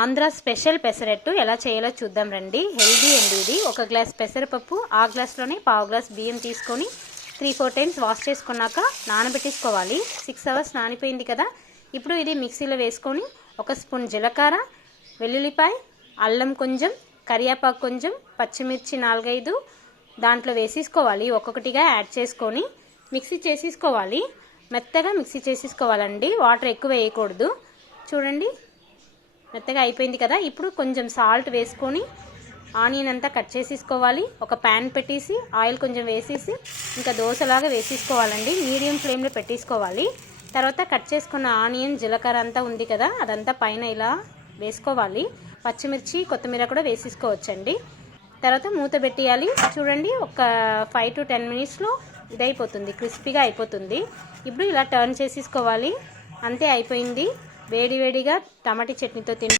Andhra special pesarattu ఎలా చేయాలో చూద్దాం రండి. హెల్దీ అండి ఇది. 1 గ్లాస్ పెసరపప్పు, ఆ గ్లాస్లోనే పావు గ్లాస్ బియ్యం తీసుకొని 3-4 టైమ్స్ వాష్ చేసుకున్నాక నానబెట్టేసుకోవాలి. 6 అవర్స్ నానిపోయింది కదా. ఇప్పుడు ఇది మిక్సీలో వేసుకొని 1 స్పూన్ జీలకర్ర, వెల్లుల్లిపాయ, అల్లం కొంచెం, కరివేపాకు కొంచెం, పచ్చిమిర్చి 4-5 దాంట్లో వేసేసుకోవాలి. ఒక్కొక్కటిగా యాడ్ చేసుకొని మిక్సీ చేసేసుకోవాలి. మెత్తగా మిక్సీ చేసేసుకోవాలండి. వాటర్ ఎక్కువ వేయకూడదు. చూడండి మెత్తగా అయిపోయింది కదా. ఇప్పుడు కొంచెం సాల్ట్ వేసుకొని ఆనియన్ అంతా కట్ చేసేసుకోవాలి. ఒక ప్యాన్ పెట్టేసి ఆయిల్ కొంచెం వేసేసి ఇంకా దోశలాగా వేసేసుకోవాలండి. మీడియం ఫ్లేమ్లో పెట్టేసుకోవాలి. తర్వాత కట్ చేసుకున్న ఆనియన్, జీలకర్ర అంతా ఉంది కదా, అదంతా పైన ఇలా వేసుకోవాలి. పచ్చిమిర్చి, కొత్తిమీర కూడా వేసేసుకోవచ్చండి. తర్వాత మూత పెట్టేయాలి. చూడండి ఒక 5 to 10 మినిట్స్లో ఇదైపోతుంది, క్రిస్పీగా అయిపోతుంది. ఇప్పుడు ఇలా టర్న్ చేసేసుకోవాలి. అంతే, అయిపోయింది. వేడివేడిగా టమాటా చట్నీతో తింటే